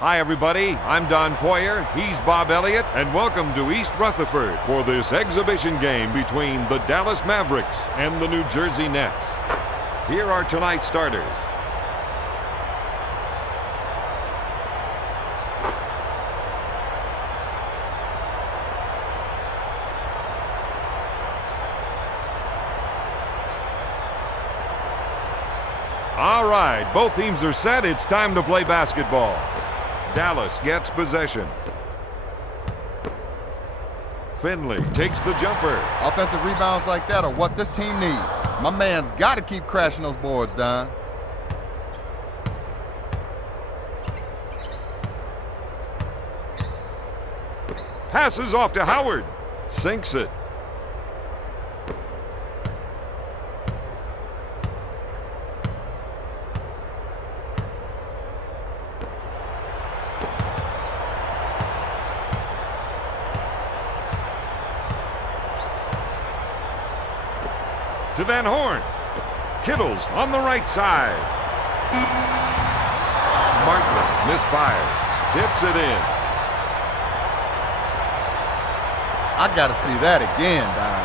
Hi, everybody. I'm Don Poyer. He's Bob Elliott. And welcome to East Rutherford for this exhibition game between the Dallas Mavericks and the New Jersey Nets. Here are tonight's starters. All right, both teams are set. It's time to play basketball. Dallas gets possession. Finley takes the jumper. Offensive rebounds like that are what this team needs. My man's got to keep crashing those boards, Don. Passes off to Howard. Sinks it. To Van Horn. Kittles on the right side. Martin misfired. Tips it in. I got to see that again, Don.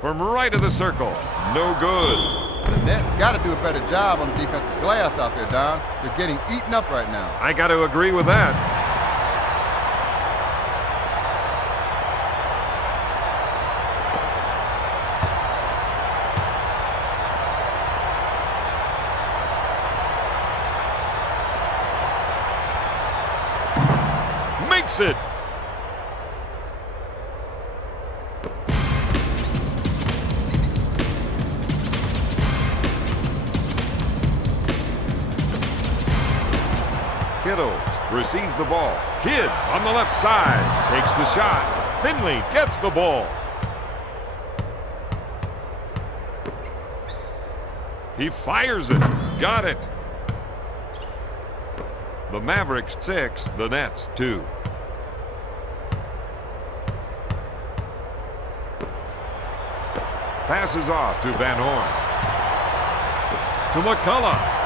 From right of the circle. No good. The Nets got to do a better job on the defensive glass out there, Don. They're getting eaten up right now. I got to agree with that. Makes it. Kittles receives the ball. Kidd on the left side. Takes the shot. Finley gets the ball. He fires it. Got it. The Mavericks 6, the Nets 2. Passes off to Van Horn. To McCullough.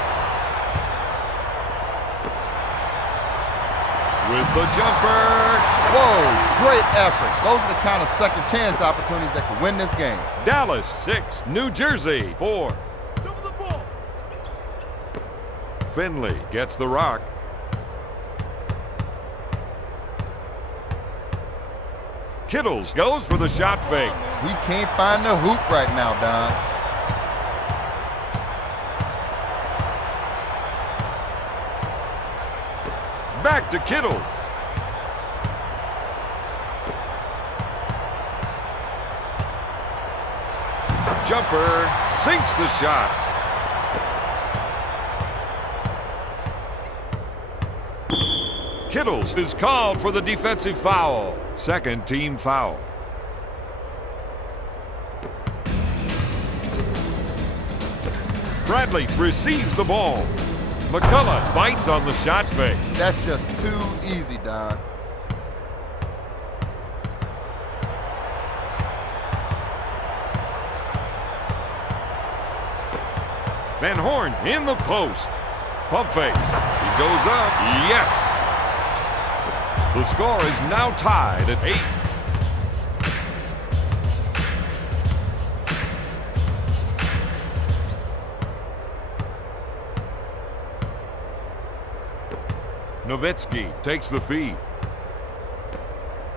With the jumper. Whoa, great effort. Those are the kind of second chance opportunities that could win this game. Dallas 6, New Jersey 4. Finley gets the rock. Kittles goes for the shot fake. He can't find the hoop right now, Don. Back to Kittles. Jumper sinks the shot. Kittles is called for the defensive foul. Second team foul. Bradley receives the ball. McCullough bites on the shot fake. That's just too easy, Don. Van Horn in the post. Pump fakes. He goes up. Yes. The score is now tied at 8. Nowitzki takes the feed.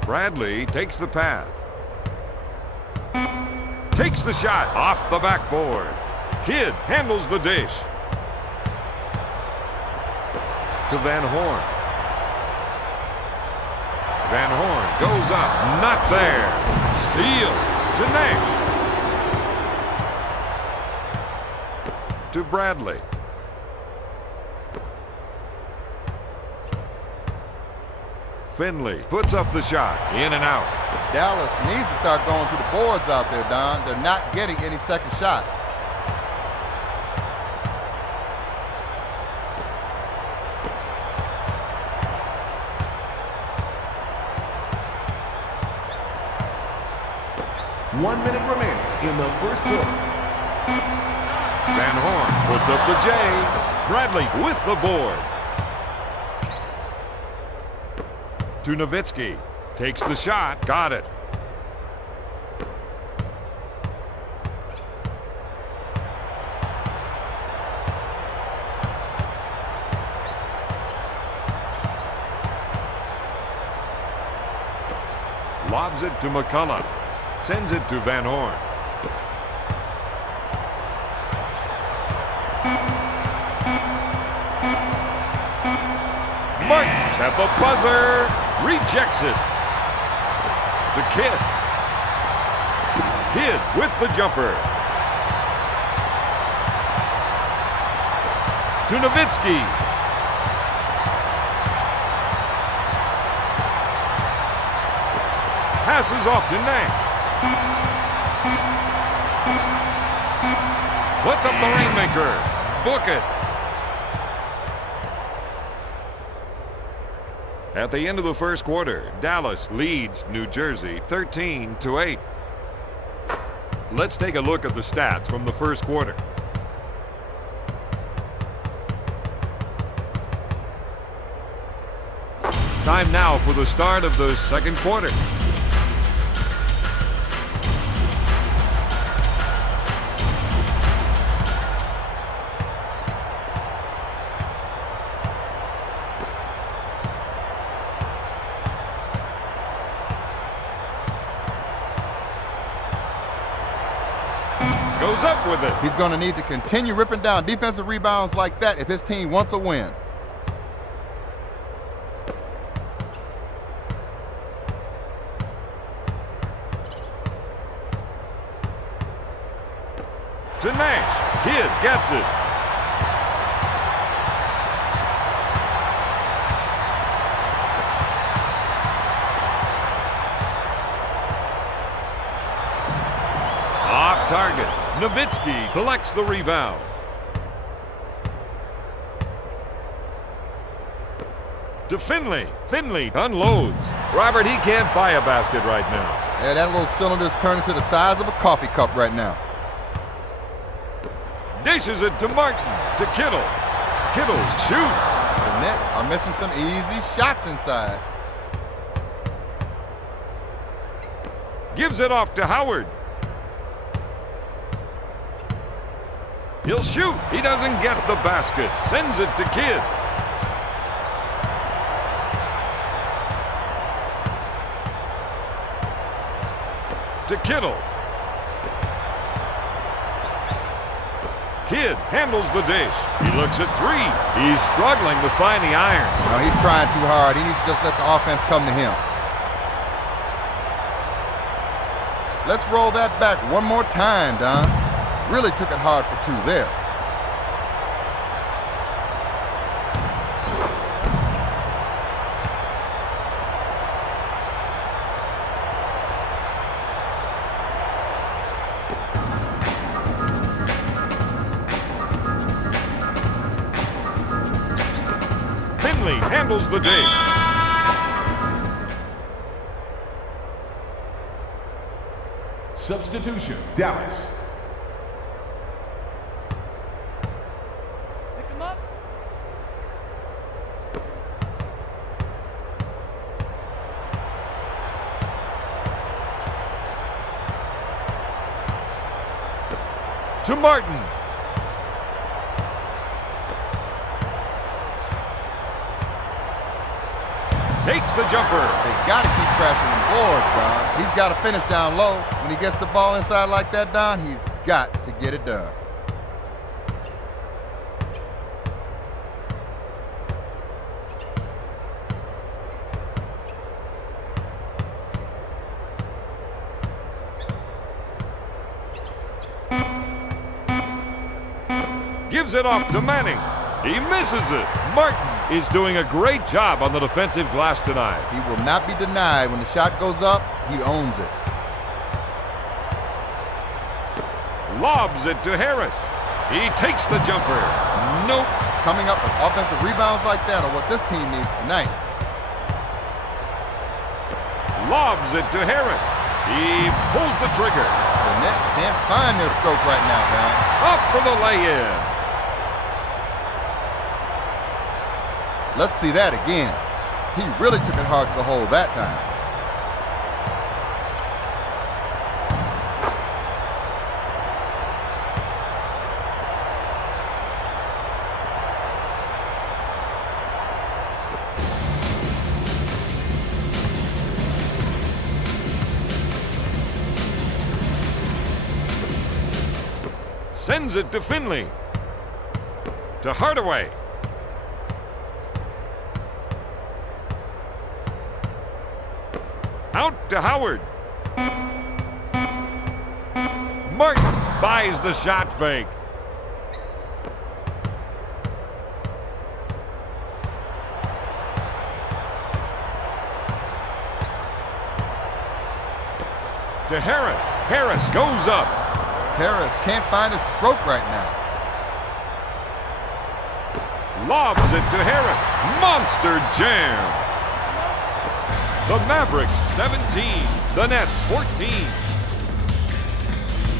Bradley takes the pass. Takes the shot off the backboard. Kidd handles the dish. To Van Horn. Van Horn goes up. Not there. Steal to Nash. To Bradley. Finley puts up the shot. In and out. Dallas needs to start going to the boards out there, Don. They're not getting any second shots. One minute remaining in the first quarter. Van Horn puts up the J. Bradley with the board. To Nowitzki. Takes the shot. Got it. Lobs it to McCullough. Sends it to Van Horn. Martin at the buzzer. Rejects it. To Kidd. Kidd with the jumper. To Nowitzki. Passes off to Nash. Puts up the rainmaker. Book it. At the end of the first quarter, Dallas leads New Jersey 13-8. Let's take a look at the stats from the first quarter. Time now for the start of the second quarter. Goes up with it. He's going to need to continue ripping down defensive rebounds like that if his team wants a win. To Nash. Kidd gets it. Off target. Nowitzki collects the rebound. To Finley. Finley unloads. Robert, he can't buy a basket right now. Yeah, that little cylinder's turned into the size of a coffee cup right now. Dishes it to Martin. To Kittle. Kittle shoots. The Nets are missing some easy shots inside. Gives it off to Howard. He'll shoot. He doesn't get the basket. Sends it to Kidd. To Kittle. Kidd handles the dish. He looks at three. He's struggling to find the iron. No, he's trying too hard. He needs to just let the offense come to him. Let's roll that back one more time, Don. Really took it hard for two there. Finley handles the dish. Substitution, Dallas. To Martin. Takes the jumper. They got to keep crashing the boards, Don. He's got to finish down low. When he gets the ball inside like that, Don, he's got to get it done. Gives it off to Manning. He misses it. Martin is doing a great job on the defensive glass tonight. He will not be denied when the shot goes up. He owns it. Lobs it to Harris. He takes the jumper. Nope. Coming up with offensive rebounds like that are what this team needs tonight. Lobs it to Harris. He pulls the trigger. The Nets can't find their stroke right now, man. Up for the lay-in. Let's see that again. He really took it hard to the hole that time. Sends it to Finley. To Hardaway. Out to Howard. Martin buys the shot fake. To Harris. Harris goes up. Harris can't find his stroke right now. Lobs it to Harris. Monster jam. The Mavericks 17. The Nets 14.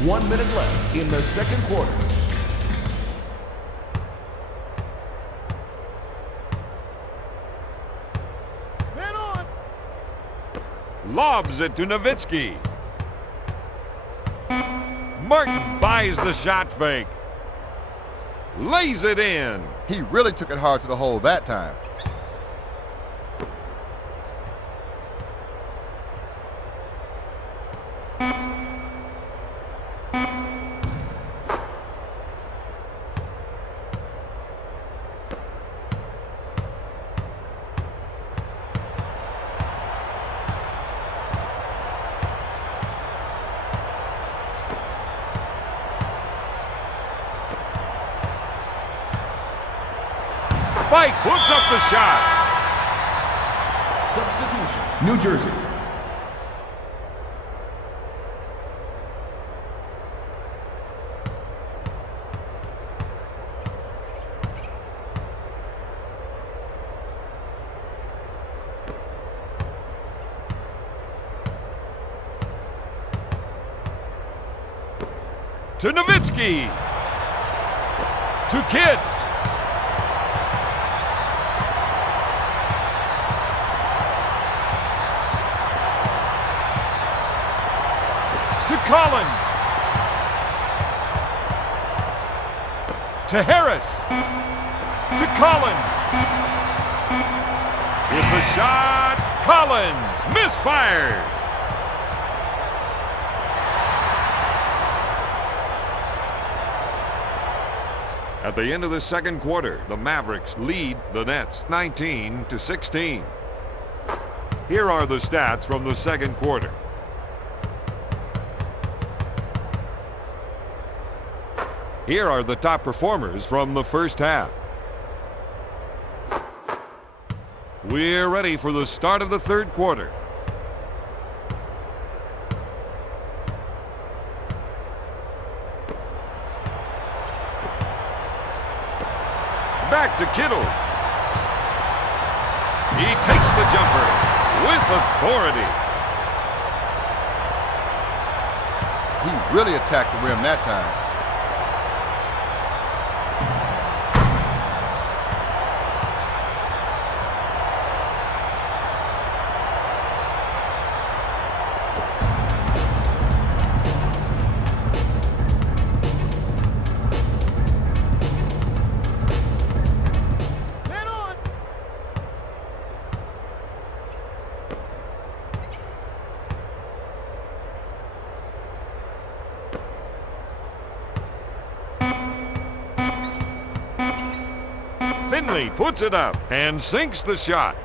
1 minute left in the second quarter. Man on. Lobs it to Nowitzki. Martin buys the shot fake. Lays it in. He really took it hard to the hole that time. Spike puts up the shot. Substitution, New Jersey. To Nowitzki. To Kidd. To Collins. To Harris. To Collins. With the shot, Collins misfires. At the end of the second quarter, the Mavericks lead the Nets 19-16. Here are the stats from the second quarter. Here are the top performers from the first half. We're ready for the start of the third quarter. Back to Kittle. He takes the jumper with authority. He really attacked the rim that time. Finley puts it up and sinks the shot.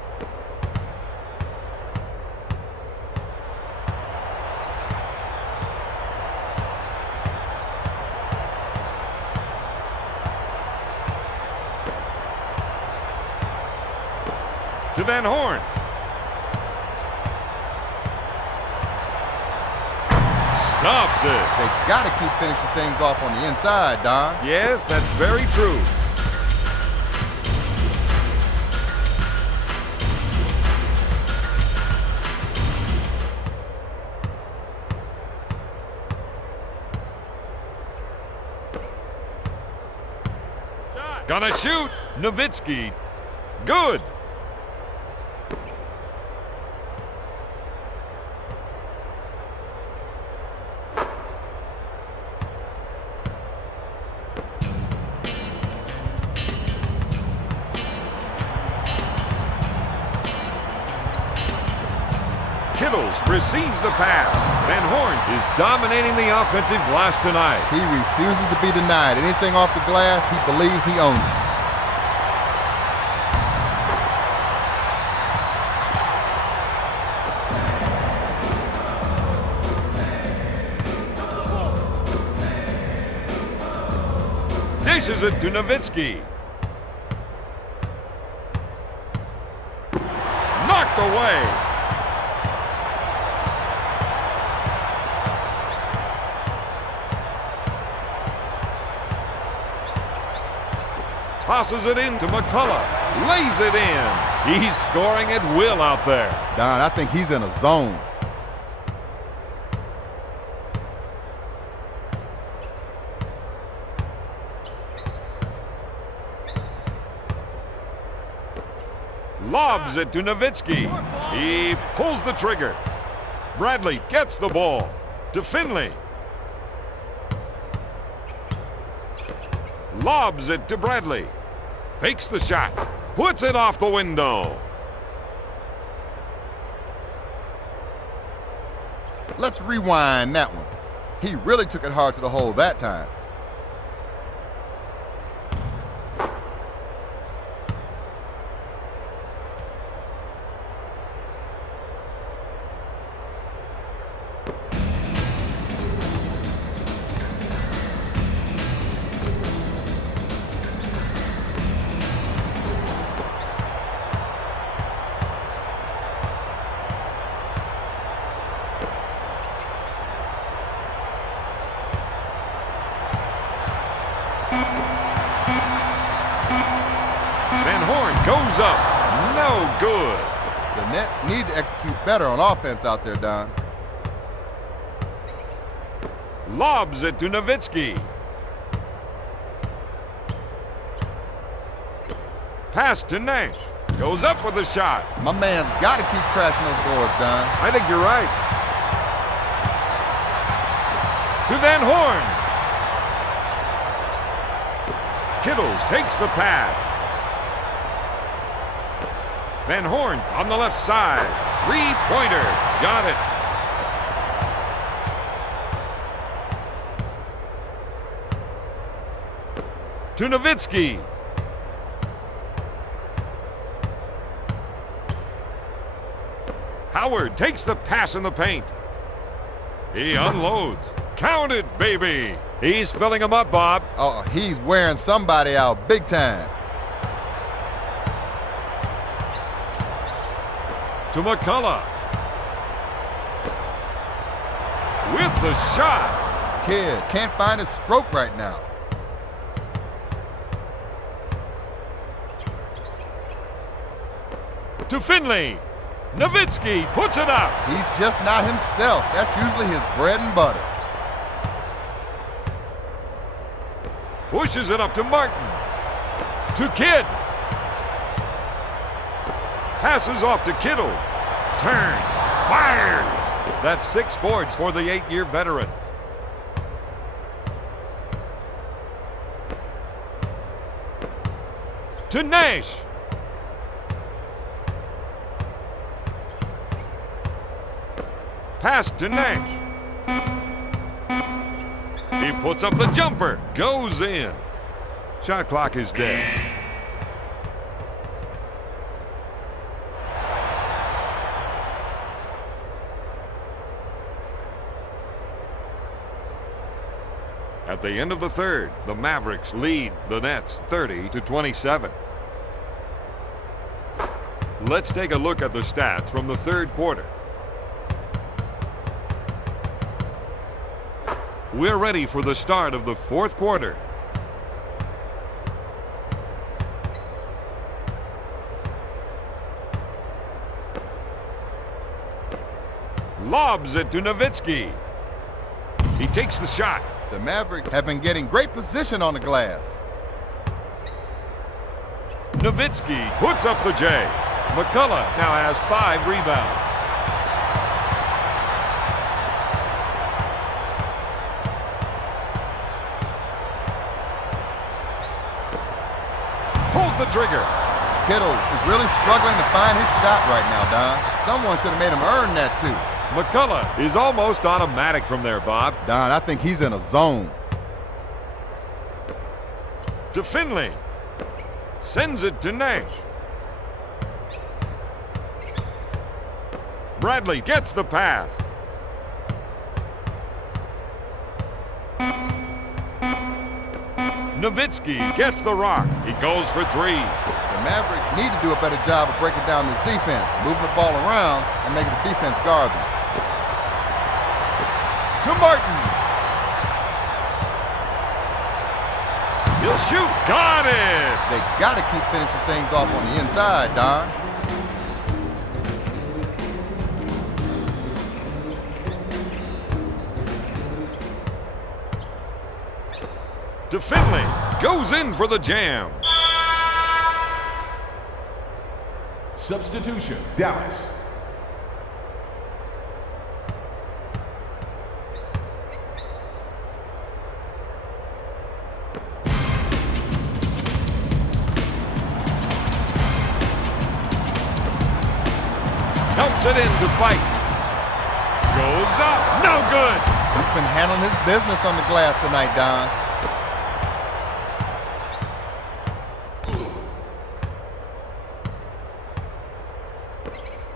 To Van Horn. Stops it. They got to keep finishing things off on the inside, Don. Yes, that's very true. Gonna shoot. Nowitzki. Good. Kittles receives the pass. Van Horn is dominating the offensive glass tonight. He refuses to be denied. Anything off the glass, he believes he owns it. Dishes it to Nowitzki. Knocked away. Tosses it in to McCullough. Lays it in. He's scoring at will out there. Don, I think he's in a zone. Lobs it to Nowitzki. He pulls the trigger. Bradley gets the ball to Finley. Lobs it to Bradley. Fakes the shot. Puts it off the window. Let's rewind that one. He really took it hard to the hole that time. Goes up. No good. The Nets need to execute better on offense out there, Don. Lobs it to Nowitzki. Pass to Nash. Goes up with a shot. My man's got to keep crashing those boards, Don. I think you're right. To Van Horn. Kittles takes the pass. Van Horn on the left side. Three-pointer. Got it. To Nowitzki. Howard takes the pass in the paint. He unloads. Count it, baby. He's filling them up, Bob. Oh, he's wearing somebody out big time. To McCullough. With the shot. Kid can't find his stroke right now. To Finley. Nowitzki puts it up. He's just not himself. That's usually his bread and butter. Pushes it up to Martin. To Kidd. Passes off to Kittles. Turns. Fires. That's 6 boards for the 8-year veteran. To Nash. Pass to Nash. He puts up the jumper. Goes in. Shot clock is dead. At the end of the third, the Mavericks lead the Nets 30-27. Let's take a look at the stats from the third quarter. We're ready for the start of the fourth quarter. Lobs it to Nowitzki. He takes the shot. The Mavericks have been getting great position on the glass. Nowitzki puts up the J. McCullough now has 5 rebounds. Pulls the trigger. Kittle is really struggling to find his shot right now, Don. Someone should have made him earn that too. McCullough is almost automatic from there, Bob. Don, I think he's in a zone. To Finley. Sends it to Nash. Bradley gets the pass. Nowitzki gets the rock. He goes for 3. The Mavericks need to do a better job of breaking down this defense, moving the ball around and making the defense guard them. To Martin. He'll shoot. Got it. They got to keep finishing things off on the inside, Don. To Finley. Goes in for the jam. Substitution, Dallas. Helps it in to fight. Goes up. No good. He's been handling his business on the glass tonight, Don.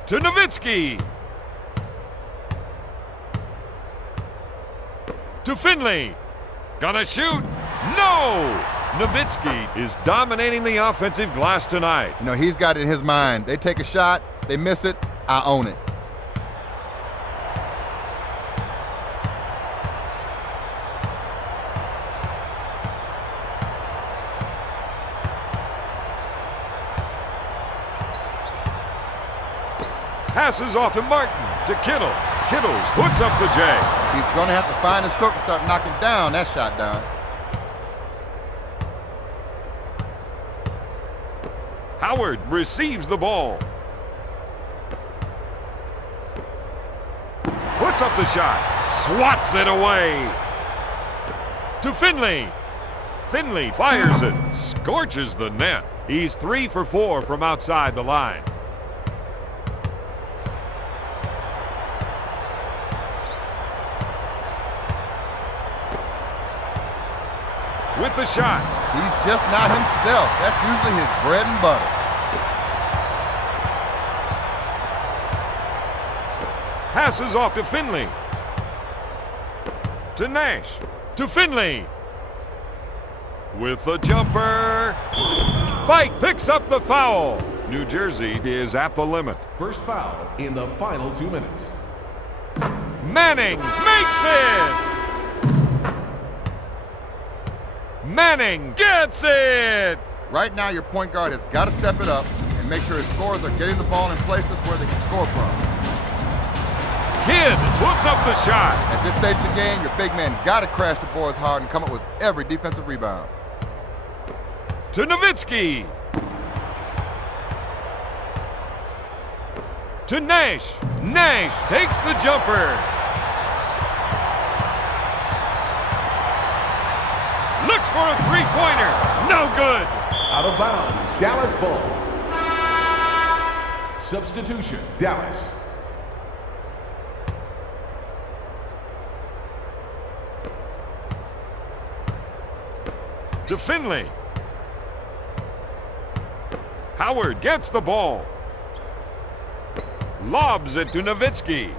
To Nowitzki. To Finley. Gonna shoot. No! Nowitzki is dominating the offensive glass tonight. You know, he's got it in his mind. They take a shot, they miss it, I own it. Passes off to Martin. To Kittle. Kittles puts up the J. He's going to have to find his stroke and start knocking down that shot down. Howard receives the ball. Puts up the shot. Swats it away. To Finley. Finley fires it. Scorches the net. He's 3 for 4 from outside the line. With the shot. He's just not himself. That's usually his bread and butter. Passes off to Finley. To Nash. To Finley. With the jumper. Fike picks up the foul. New Jersey is at the limit. First foul in the final 2 minutes. Manning makes it! Manning gets it! Right now, your point guard has got to step it up and make sure his scorers are getting the ball in places where they can score from. Kidd puts up the shot. At this stage of the game, your big man got to crash the boards hard and come up with every defensive rebound. To Nowitzki. To Nash. Nash takes the jumper. Looks for a three-pointer. No good. Out of bounds, Dallas ball. Substitution, Dallas. To Finley. Howard gets the ball. Lobs it to Nowitzki.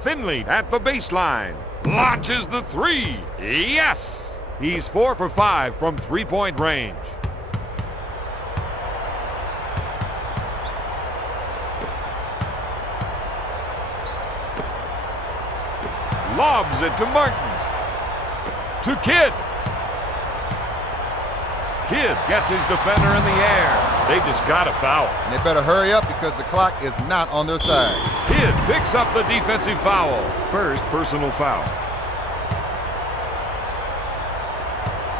Finley at the baseline. Launches the 3. Yes! He's 4 for 5 from three-point range. Lobs it to Martin. To Kidd. Kidd gets his defender in the air. They just got a foul. And they better hurry up because the clock is not on their side. Kidd picks up the defensive foul. First personal foul.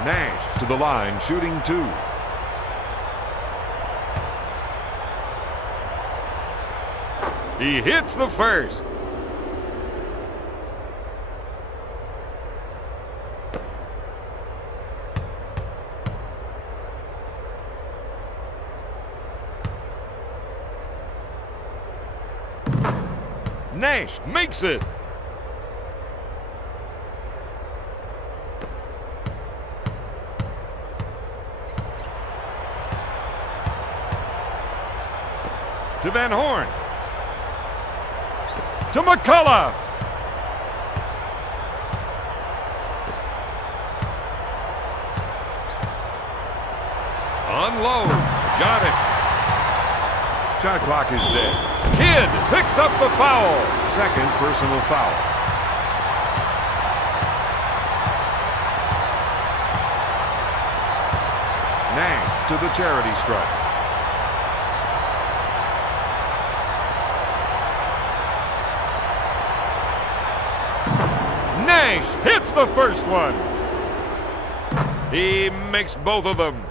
Nash to the line, shooting 2. He hits the first. Nash makes it. To Van Horn. To McCullough. Unload. Got it. Shot clock is dead. Kidd picks up the foul. Second personal foul. Nash to the charity stripe. Nash hits the first one. He makes both of them.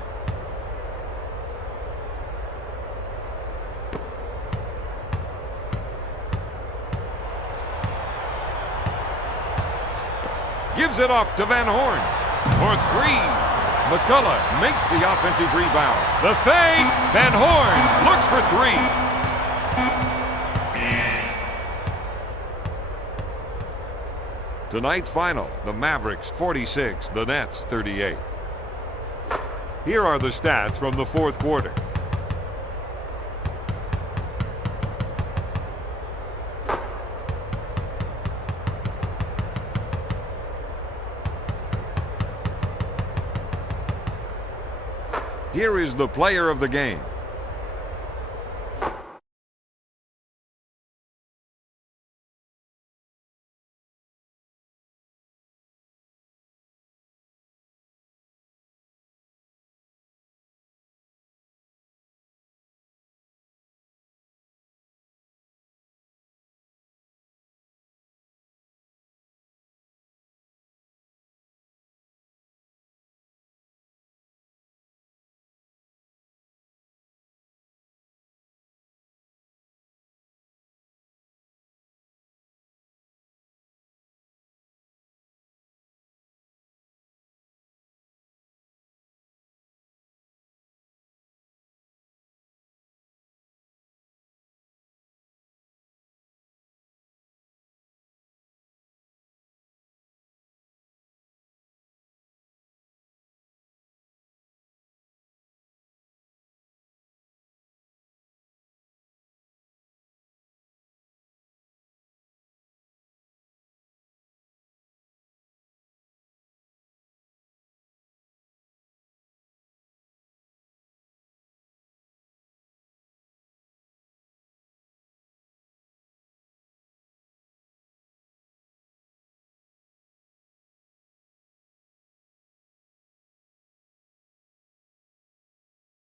Gives it off to Van Horn for 3. McCullough makes the offensive rebound. The fade. Van Horn looks for 3. Tonight's final, the Mavericks 46, the Nets 38. Here are the stats from the fourth quarter. Here is the player of the game.